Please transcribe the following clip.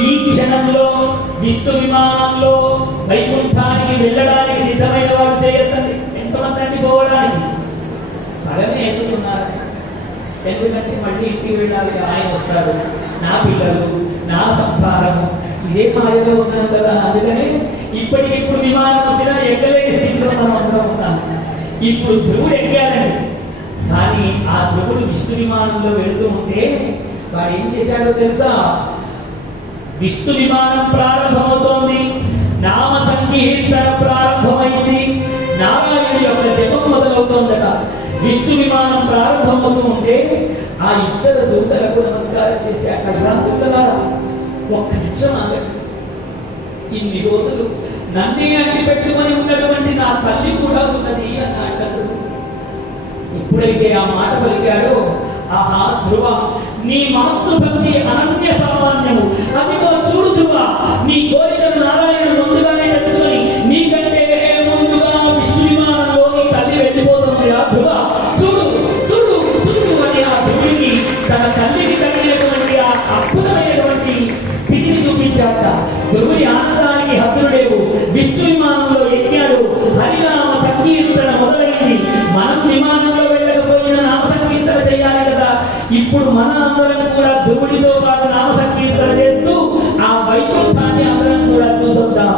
ఈ క్షణంలో విష్ణు విమానంలో వైకుంఠానికి వెళ్ళడానికి సిద్ధమైన వాడు చేయొద్దండి. ఎంతమంది అండి పోవడానికి? సగమే ఎక్కుతున్నారు. ఎందుకంటే మళ్ళీ ఇంటికి వెళ్ళాలి, ఆయన వస్తాడు, నా పిల్లలు, నా సంసారము, ఇదే మాయలో ఉన్నాం కదా. అందుకని ఇప్పటికిప్పుడు విమానం వచ్చినా ఎక్కలేని స్థితిలో మనం అందరం ఉన్నాం. ఇప్పుడు ధ్రువుడు ఎక్కాడండి. కానీ ఆ ధ్రువుడు విష్ణు విమానంలో వెళుతూ ఉంటే వాడు ఏం చేశాడో తెలుసా? విష్ణు విమానం ప్రారంభమవుతోంది, నామ సంకీర్తన ప్రారంభమైంది, నారాయణుడి యొక్క జపం మొదలవుతోందట. విష్ణు విమానం ప్రారంభమవుతూ ఉంటే ఆ ఇద్దరు దూతలకు నమస్కారం చేసి అక్కడ దూతగా ఒక్క నిమిషం ఆగండి, ఇన్ని రోజులు నన్నే అడ్డు పెట్టుకొని ఉన్నటువంటి నా తల్లి కూడా ఉన్నది అన్నాడు. ఎప్పుడైతే ఆ మాట పలికాడో, ఆహా ధ్రువ, నీ మాతృభక్తి అనన్య సామాన్యము, అదిగో చూడు ధ్రువ, నీ కోరికను నారాయణుడు ముందుగానే తెలుసుకొని నీకంటే ముందుగా విష్ణు విమానంలో నీ తల్లి వెళ్ళిపోతుంది. ఆ ధ్రువ చూడు చూడు చూడు అని ఆ ధ్రువుడికి తన తల్లికి కలిగినటువంటి ఆ అద్భుతమైనటువంటి స్థితిని చూపించాట. ధ్రువుడి ఆనందానికి హద్దులు లేవు. విష్ణు విమానంలో ఎక్కాడు, హరినామ సంకీర్తన మొదలైంది. మనం విమానంలో వెళ్ళకపోయినా నామ సంకీర్తన చేయాలి కదా. ఇప్పుడు మన అందరం కూడా ధ్రువుడితో పాటు నామ సంకీర్తన చేస్తూ ఆ వైకుంఠాన్ని అందరం కూడా చూసొద్దాం.